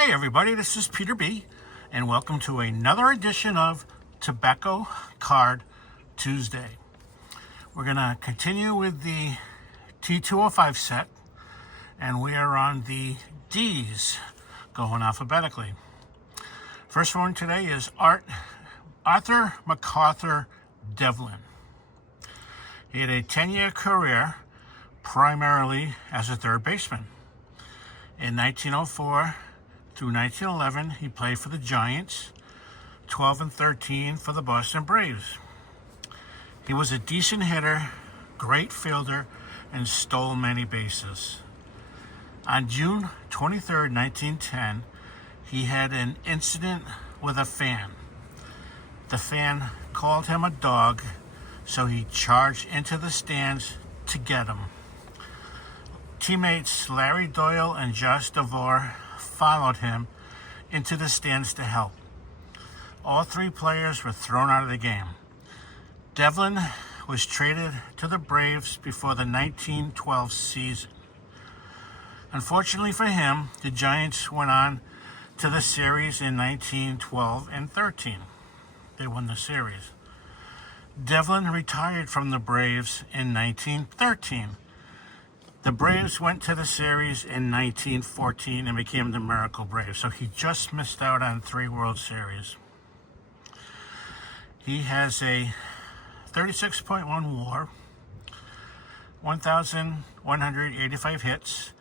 Hey everybody, this is Peter B, and welcome to another edition of Tobacco Card Tuesday. We're going to continue with the T205 set, and we are on the D's, going alphabetically. First one today is Arthur MacArthur Devlin. He had a 10-year career, primarily as a third baseman. In 1904 through 1911, he played for the Giants, 12 and 13 for the Boston Braves. He was a decent hitter, great fielder, and stole many bases. On June 23, 1910, he had an incident with a fan. The fan called him a dog, so he charged into the stands to get him. Teammates Larry Doyle and Josh Devore followed him into the stands to help. All three players were thrown out of the game. Devlin was traded to the Braves before the 1912 season. Unfortunately for him, the Giants went on to the series in 1912 and 13. They won the series. Devlin retired from the Braves in 1913. The Braves went to the series in 1914 and became the Miracle Braves, so he just missed out on 3 World Series. He has a 36.1 WAR, 1,185 hits,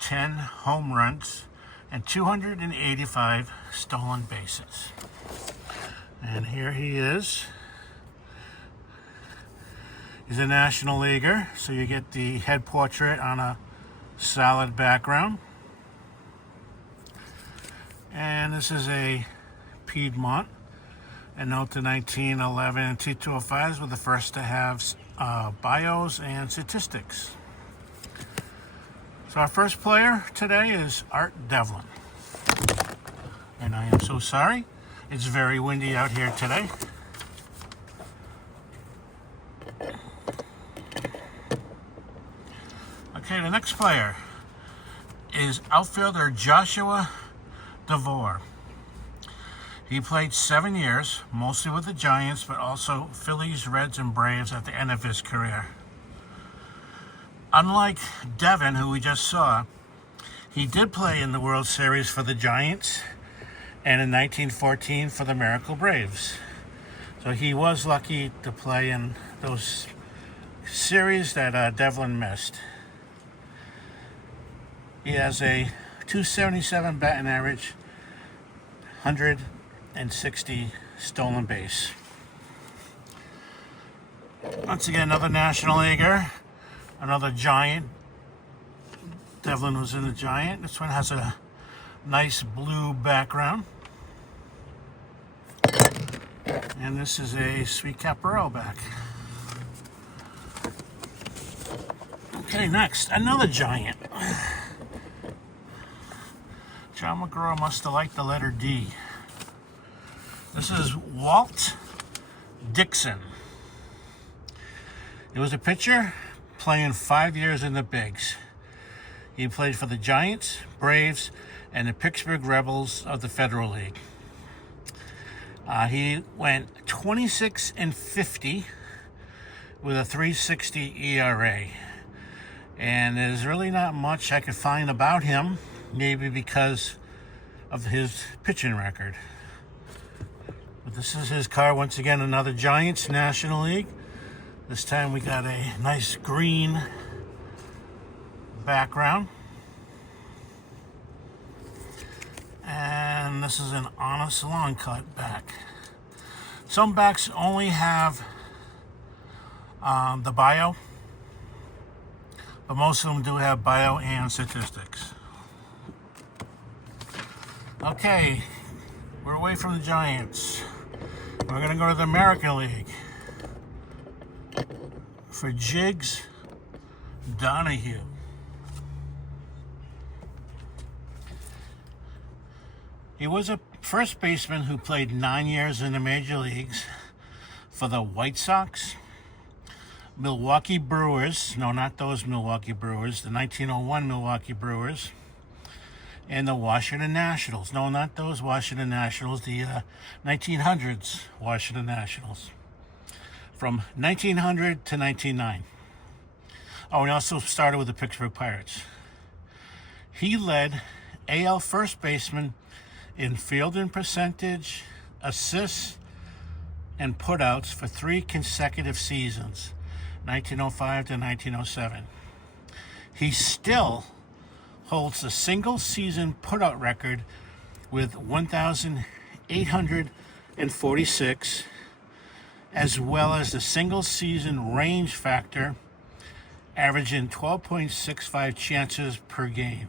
10 home runs, and 285 stolen bases. And here he is. He's a National Leaguer, so you get the head portrait on a solid background. And this is a Piedmont. And note the 1911 and T205s were the first to have bios and statistics. So our first player today is Art Devlin. And I am so sorry. It's very windy out here today. Okay, the next player is outfielder Joshua Devore. He played 7 years, mostly with the Giants, but also Phillies, Reds, and Braves at the end of his career. Unlike Devin, who we just saw, he did play in the World Series for the Giants and in 1914 for the Miracle Braves. So he was lucky to play in those series that Devlin missed. He has a 277 batting average, 160 stolen base. Once again, another National Leaguer, another Giant. Devlin was in the Giant. This one has a nice blue background. And this is a Sweet Caparel back. Okay, next, another Giant. John McGraw must have liked the letter D. This is Walt Dickson. He was a pitcher playing 5 years in the bigs. He played for the Giants, Braves, and the Pittsburgh Rebels of the Federal League. He went 26 and 50 with a 3.60 ERA. And there's really not much I could find about him, maybe because of his pitching record. But this is his card. Once again, another Giants National League. This time we got a nice green background. And this is an honest long cut back. Some backs only have the bio, but most of them do have bio and statistics. Okay, we're away from the Giants. We're going to go to the American League for Jigs Donohue. He was a first baseman who played 9 years in the major leagues for the White Sox, Milwaukee Brewers, no, not those Milwaukee Brewers, the 1901 Milwaukee Brewers, and the Washington Nationals. No, not those Washington Nationals, the 1900s Washington Nationals. From 1900 to 1909. Oh, and he also started with the Pittsburgh Pirates. He led AL first baseman in fielding percentage, assists, and putouts for 3 consecutive seasons, 1905 to 1907. He still holds the single season putout record with 1,846, as well as the single season range factor, averaging 12.65 chances per game.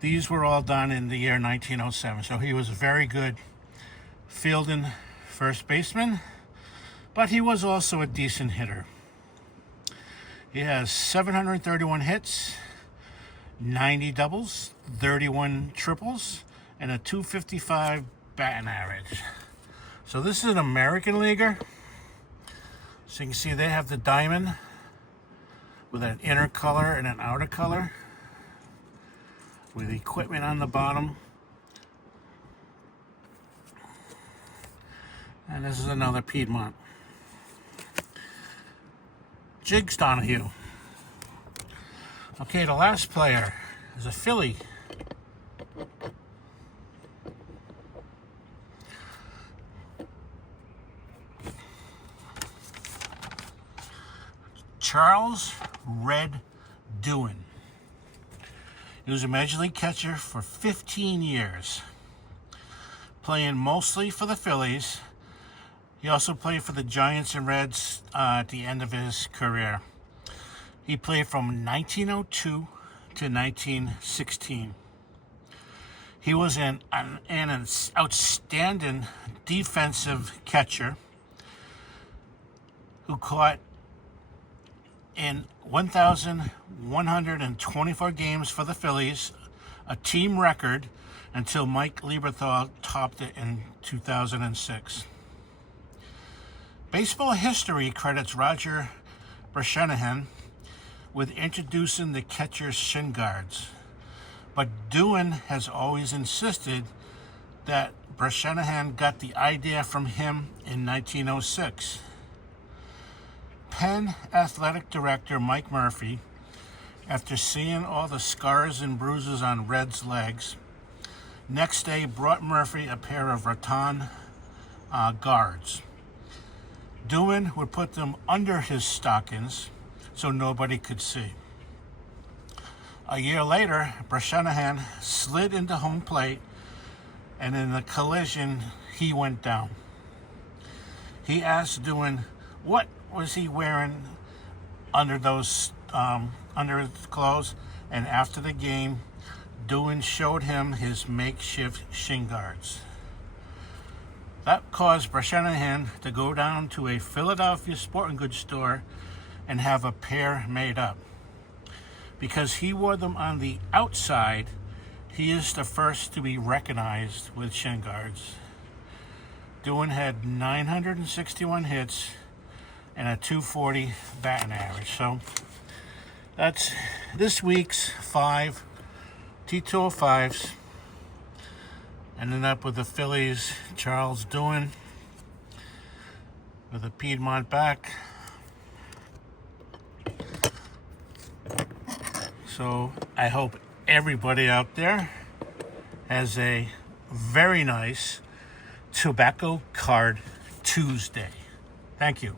These were all done in the year 1907, so he was a very good fielding first baseman, but he was also a decent hitter. He has 731 hits, 90 doubles, 31 triples, and a .255 batting average. So this is an American leaguer. So you can see they have the diamond with an inner color and an outer color, with equipment on the bottom. And this is another Piedmont. Jigs Donohue. Okay, the last player is a Philly. Charles Red Dooin. He was a Major League catcher for 15 years, playing mostly for the Phillies. He also played for the Giants and Reds at the end of his career. He played from 1902 to 1916. He was an outstanding defensive catcher who caught in 1,124 games for the Phillies, a team record, until Mike Lieberthal topped it in 2006. Baseball history credits Roger Bresnahan with introducing the catcher's shin guards, but Dooin has always insisted that Bresnahan got the idea from him in 1906. Penn Athletic Director Mike Murphy, after seeing all the scars and bruises on Red's legs, next day brought Murphy a pair of rattan guards. Dooin would put them under his stockings so nobody could see. A year later, Bresnahan slid into home plate, and in the collision, he went down. He asked Dooin what was he wearing under those under his clothes, and after the game, Dooin showed him his makeshift shin guards. That caused Bresnahan to go down to a Philadelphia sporting goods store and have a pair made up. Because he wore them on the outside, he is the first to be recognized with shin guards. Dooin had 961 hits and a .240 batting average. So that's this week's 5 T205s. Ending up with the Phillies, Charles Dooin, with a Piedmont back. So I hope everybody out there has a very nice Tobacco Card Tuesday. Thank you.